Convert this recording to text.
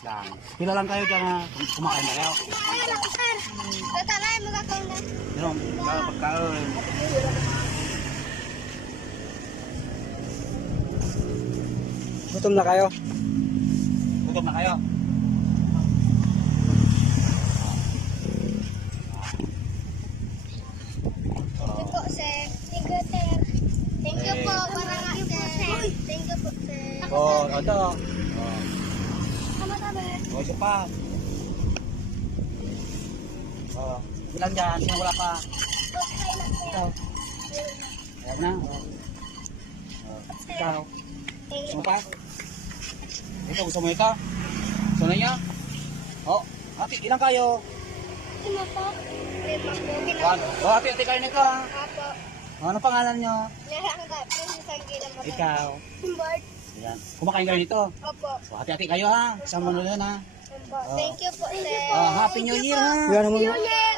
Lang. Pila lang kayo dyan ha. Kumakain na kayo. Tatanay mo ka na. Pero, pagkain. Gutom na kayo? Gutom na kayo. Thank you po, sir. Thank you, sir. Thank you po, parang sir. Thank you po, sir. Oh, ito. Tama-tama. Oh, isa pa. Oh, ilan dyan? Sino wala pa? Okay na, sir. Ikaw. Ayan na. Oh. Oh, ikaw. Gusto mo pa? Ito, gusto mo ito? Gusto na niya? Oh, ate, ilan kayo? Sino po? Lima po. One. Oh, ate, kayo nito ha. Apo. Oh, ano pangalan nyo? Narangga. Prinsesang Gilang Matay. Ikaw. Simbard. Ayan. Kumakain kayo nito. Opo. So, hati-hati kayo ha. Isang muno yun ha. Thank you po, sir. Oh, Happy New Year ha. Yan naman. New Year!